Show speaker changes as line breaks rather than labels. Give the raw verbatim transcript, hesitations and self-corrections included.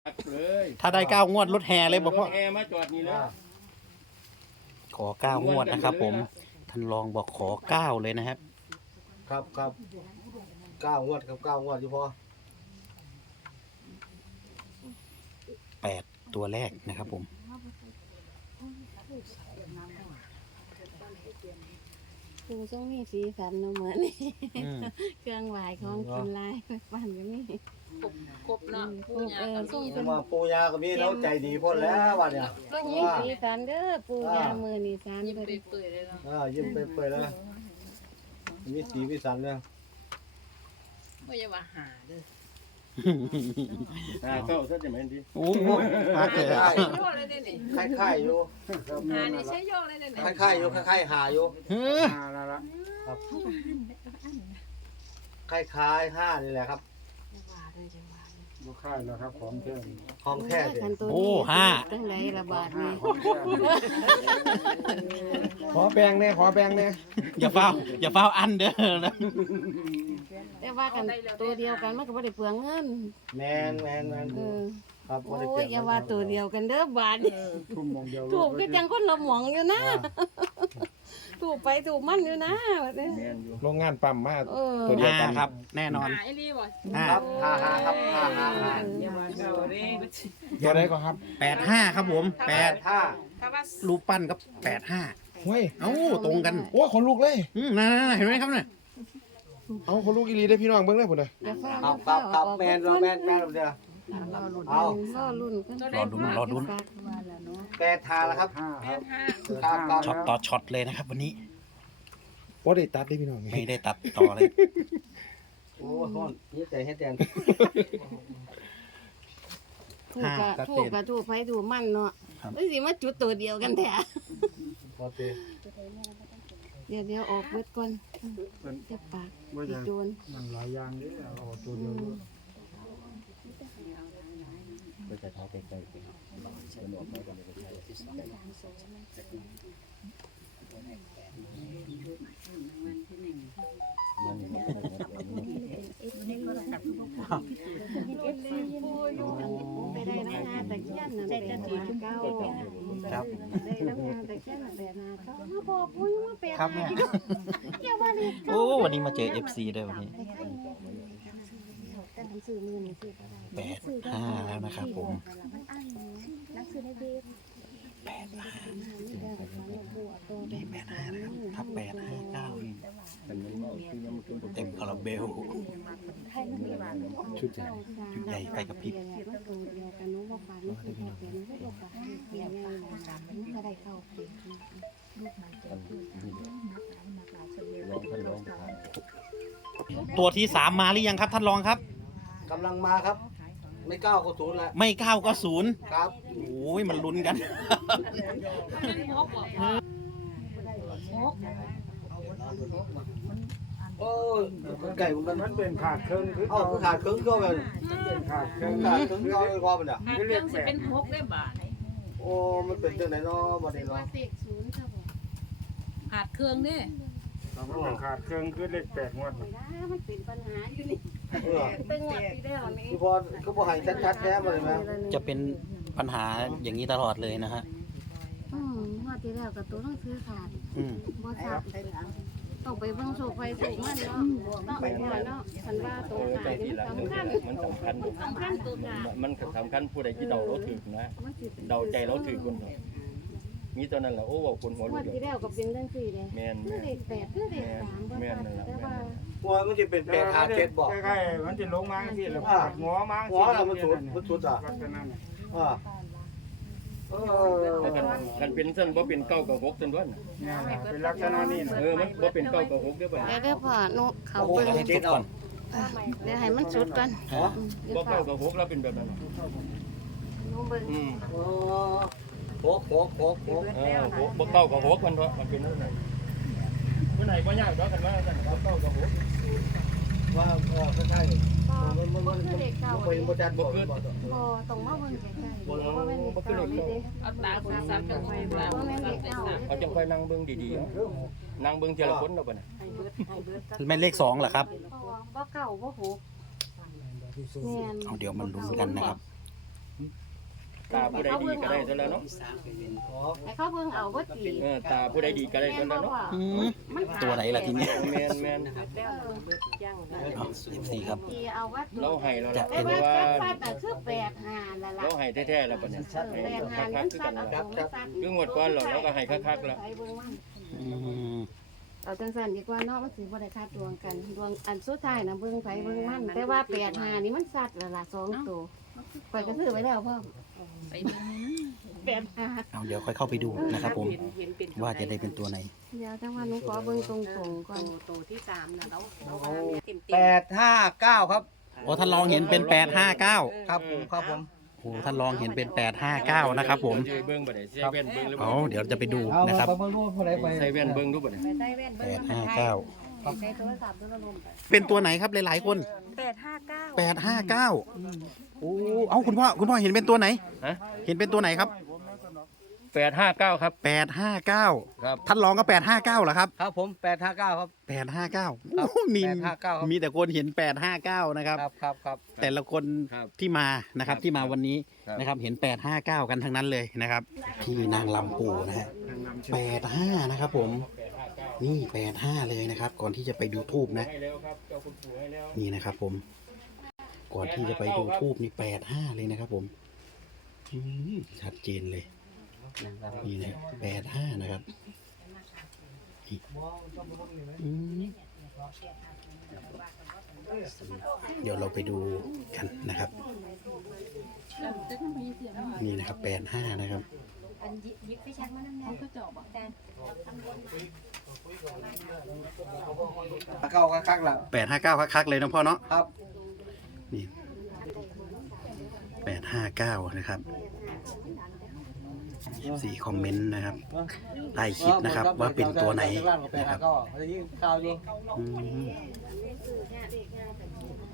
ถ้าได้เก้างวดรถแห่เลยบอกพ่อ
แอร์มาจอดนี่เลย
ขอเก้างวดนะครับผมท่านรองบอกขอเก้าเลยนะครับ
ครับครับเก้างวดครับเก้างวดอยู่พอ
แปดตัวแรกนะครับผม
ปูช่วงนี้สีสันเนาะเหมือนนี่
อืม
เครื่องไหวของกินลายบ้านก็มี
ครบเนาะ
ปูเออส่ง
ผ
เป็
ม
น
ว่าปูยาก็มีแล้วใจดีพ้นแล้ววันเนี้ย
ก็ยิ้มสีสันเด้อปูยามือนี่สัน
ยิ้ม
เพิ่น
เปื่อยๆเลยเนาะ
อ่ายิ้มไปเปื่อยๆแล้วมีสีมีสันแล้ว
ไม่ใช่ว่าหาเด้อ
อ่าเข้าซะจะเหม็นดี
โอ้โหมากเลย
ใช่
โยกเลยเด้อนี่
คล้ายๆอยู่
หานี่ใช้โยกเลยเด้อนี่
คล้ายๆอยู่คล้ายๆหาอยู่
เฮ้ย
ครับคล้ายๆห้านี่แหละครับ
ว่าเด้อจังว่าเด้อ
ลูกค้ายแล้วครับของเท่
ของแท้เลย
คันตัว
โอ้
นี้
ห้า
จังไดระบาดนี่
ขอแบงแน่ขอแบงแน่
อย่าเฝ้า อย่าเฝ้าอันเด้อนะ
แต่ว่ากันตัวเดียวกันมันก็บ่ได้เปลืองเงิน
แมนแมนแมน
เออ
ครับบ่
โอ้
ได้เปลี่
ย
ยน
อย่าว่าตัวเดียวกันเด้อบาดนี่
ทุ่มมองเดียว
ถูกก็จังคนละหมองอยู่นะถูกไปถูกมันอยู่นะว่าเด้อ
แมนอยู่
โรงงานปั๊มมา
เออ
ตัวเดียว
ห้า
กัน
ครับ แน่นอน
หาไอ้นี่บ่
ห้า
ครับห้าห้าครับห้าห้าห้า
อย่ามาเก่าเด้
ตัวไหนก็ครับ
แปดห้าครับผมแป
แป
ด
ดห้า
ถ้าว่า
รูปปั้นก็แปดห้า
เฮ้ย
เอ้าตรงกัน
โอ้ขนลุกเลย
อืมนั่นๆๆเห็นไหมครับเนี่ย
เอาขนลุกอีหลีได้พี่น้องเบิ่งได้พุ่นน่ะ
อย่าฟ้า
ครับครับครับแมนเราแมนแมนเราเดียวเอา
รอรุ่นกัน
รอดูรอดู
แปดทาแล้วครับ
ห้า
แป
ครับ
ดห้า
ครับครับ
ช็อตต่อช็อตเลยนะครับ วันนี้
บ่ได้ตัดได้พี่น้อง
ไม่ได้ตัดต่อเลย
โอ้โหนี่ใจให้แตน
ถูกกะถูกกะถูกไปถูกมันเนาะเอ้ยสิมาจุดตัวเดียวกันแท้
โอเค
เดี๋ยวเดี๋ยวออกเบิดก่อนจะปากสิโจร
มันหลายอย่างเด้เอาตัวเดียว
ก็จะท้าไปไกลๆเป็นออกมากันเลยใช่
ไปได้น้ำงาตะเคียนน่ะเป็นหาเก้า
ครับ
ได้น้ำงาตะเคียนน่ะเป็นหาเก้ามาบอกปุ้ยมาเป็น
ครับเนี่ย
เกี่ยวว่านี่
โอ้วันนี้มาเจอ เอฟ ซี ด้วยวันนี้
แต่หนังสือมือนี่สิก็ได้
แปดห้าแล้วนะครับผม
มันอั้นหนังสือในเว็บแปดห้านี่ได้ของมันบัวโต
นี่แปดห้านะครับถ้าแปดห้าเก้านี่
แต่มันก็คือยังมันเป็น
เต็มคาราเบล
ชุดใหญ่
ชุดใหญ่ไฟกระพริบ
มันตัวเดียวกันนู้นว่าฝันมันคือแค่เดียวมันก็ฝันเพียงไงมันก็ได้เข้าเปลี่ยน
ลองท่านลองทาน
ตัวที่สามมาหรือยังครับท่านรองครับ
กำลังมาครับ ไม่ก้าวก็ศูนย์แล้ว
ไม่เก้าก็ศูนย์
ครับ
โอ้ยมันลุ้นกัน
โอ้ยไก่มัน
มันเป็นขาดเครื่องคือ
เอ้าคือขาดเครื่องเข้าไป
ขาดเครื่อง
ขาดเครื่องเข้าไปพอมันอ่ะ
หาเครื่องสิเป็นหกได้บาท
โอ้มันเป็นจังไหนเนาะบ่ได้เนาะ
เสกศูนย์ครับผม
ขาดเครื่องเด้
มันเป็นขาดเครื่องคือเลขแปดงวด
ไม่ได้มันเป็นปัญหาอยู่นี่
เออ
ตึงอ่ะปีได้หรอนี่
คือพอคือบ่ให้ชัดๆแท้บ่ได้ไหม
จะเป็นปัญหาอย่างนี้ตลอดเลยนะฮะ
อืมงวดที่แล้วกับตัวต้องซื้อขาด
อืม
บ่ทราบต้องไปเบิ่งโชคไฟสูงมันเนาะต้องไปก่อนเนาะฉันว่าตัว
เออ
ขา
ใจ
ด
ที
นี่
หลัง
สำ
นึง
คัญ
มันสำคัญ
สำคัญตัวขาด
มันสำคัญผู้ใดที่เดาเราถึกนะ
มันสิเป็น
เดาใจเราถึกคนมีตอนนั้นแหละโอ้ว่าคนหัว
ง
ลุ
ว
ก
ดที่แล้วกับเป็นเรื่องสี่เลย
แมน
คือเลขแปดคือเลขสามบ่ทราบแต่ว่า
หัวมันสิเป็นแปดหาเจ็ดบ่
ใกล้ๆมันจะลงมาที่แล้วหัวมา
หัวน่ะมันสุดมันสุดอ่ะ
ลักษณะนั้น
อ่าเออ
กันเป็นเส้นบ่เป็นเก้ากับหกเส้นด้วย
เนี่ยเป็นลักษณะนี้นะ
เออมันบ่เป็นเก้ากับหกเด้อบ่
เดี๋ยวเดี๋ยวพ่อหนูเขา
เอา
เบิ่ง
ให้เจ็ดเอา
เดี๋ยวให้มันสุดก่อน
อ๋อ
เดี๋ยว
บ่
พ่อ
เก้ากับหกแล้วเป็นแบบนั้น
หนูเบิ่ง
อืม
อ๋อโคกโคกโคกโคก
เออหกบ่เก้ากับหกมันเพราะมันเป็นนั่นน่ะเมื่อไหร่บ่ยากดอกกันว่าซั่นบ่เก้ากับหก
ว่าเออใช่
พ่อ
ๆมันมัน
บ่
มัน
คือเลขเก้า
บ่เห็นบ่จัดบ่บ่
บ่ต้องมาเบิ่งใกล้ๆบ่แม่นเลขเก้านี่เด้
เอาตาสามสามจังไว้ตา
บ่แม่นเล
สาม
ข
ได้
เก้า
สาม
เอาจังค่อยนั่งเบิ่งดีๆเอานั่งเบิ่งทีละคนเนาะบัดน่ะ
แม่นเลขสองเหรอครับ
บ่เก้าบ่หกแม่น
เอาเดี๋ยวมันลุ้นกันนะครับ
ม
ตาผู้ใดดีก็ได้เท่านั้นเนาะ
อ๋อ
ให้เขาเบิ่งเอาบ่ตี
เออตาผู้ใดดีก็ได้เท่านั้นเนาะ
อืมตัวไหนล่ะทีนี้
แม่นแม่น
เอาสิบสี่ครับ
ตีเอาว่า
เราให้แล้วล่ะ
แต่
เพ
ว่า
ราะว่า
ซัดๆน่ะคือแปดห้านั่นล่ะ
เราให้แท้ๆแล้วบัดนี้
เออแปดห้านั้นซัดเอาตรงซัด
คืองวดก่อนเราเราก็ให้คักๆแล้ว
ไปเบิ่งมัน
อืม
เอาจังซั่นดีกว่าเนาะมันสิบ่ได้คาดดวงกันดวงอันสุดท้ายน่ะเบิ่งไผเบิ่งมันแต่ว่าแปดห้านี่มันซัดแล้วล่ะสองตัวข่อยก็ซื้อไว้แล้วพ่อ
ไปเบิ่งนะ
แปดห้า
เอาเดี๋ยวค่อยเข้าไปดูนะครับผม ว่าจะได้เป็นตัวไหน
เดี๋ยวจังว่าหนูขอเบิ่งตรงๆก่อน
โตที่สามนะเราเรา
แปดห้าเก้าครับ
โอ้ท่านลองเห็นเป็นแปดห้าเก้า
ครับผมครับผม
โอ้ท่านลองเห็นเป็นแปดห้าเก้านะครับผม
สิเบิ่งบ่ได้ใส่แว่นเบิ่งหรือบ่
เอาเดี๋ยวจะไปดู
เอา
นะ
มา
ครับ
ไปเบิ่งรูปอะไรไป
ใส่แว่นเบิ่งดูบ่ได้
ไปใส่แว่น
แป
เบิ่ง
ดห้าเก้า
ใส่โทรศัพท์ตัวละลมไป
เป็นตัวไหนครับหลายๆคน
แปดห้าเก้า
แปดห้าเก้าโอ้เอาคุณพ่อคุณพ่อเห็นเป็นตัวไหน
ฮะ
เห็นเป็นตัวไหนครับ
แปดห้าเก้าครับ
แปดห้าเก้า
ครับ
ท่านลองก็แปดห้าเก้าเหรอครับ
ครับผมแปดห้าเก้าครับ
แปดห้าเก้า
ครับ
มี
แปดห้าเก้าครับ
มีแต่คนเห็นแปดห้าเก้านะครับ
ครับครับครับ
แต่ละคน
ครับ
ที่มานะครับ
ครับ
ที่มาวันนี้
ครับ
นะครับ เห็นแปดห้าเก้ากันทั้งนั้นเลยนะครับพี่นางลำปู่นะฮะแปดห้านะครับ ผมนี่แปดห้าเลยนะครับ ก่อนที่จะไปดูทูบนะ
ให้แล้วครับเจ้าคุณปู่ให้แล้ว
นี่นะครับ ผม ก่อนที่จะไปดูทูบนี่แปดห้าเลยนะครับ ผมอืมชัดเจนเลยนี่นะแปดห้านะครับนี่อืมเดี๋ยวเราไปดูกันนะครับ นี่นะครับแปดห้านะครับ
อันยิบไปชักมาน้ำแน่ก็จบแต่
เก้าคักๆแล้ว
แปดห้าเก้าคักๆเลยนะพ่อเนาะ
ครับ
นี่แปดห้าเก้านะครับสี่คอมเมนต์นะครับใต้คลิปนะครับว่าเป็นตัวไหนนะครับ
ก็ได้ยินข่าวอยู่
อืม